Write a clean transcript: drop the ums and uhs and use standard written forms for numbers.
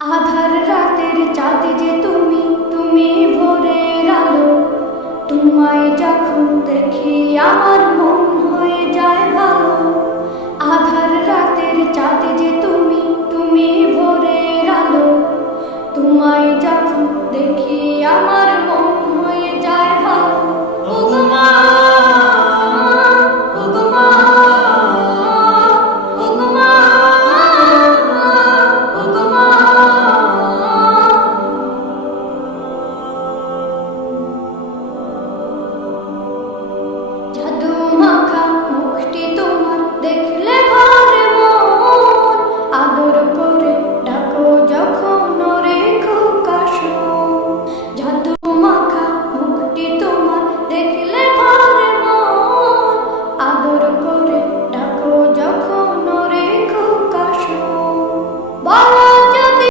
আধার রাতের চাঁদ যে তুমি, তুমি ভোরের আলো। তোমায় যখন দেখি আমার মন হয়ে যায় ভালো। আধার রাতের চাঁদ যে তুমি, তুমি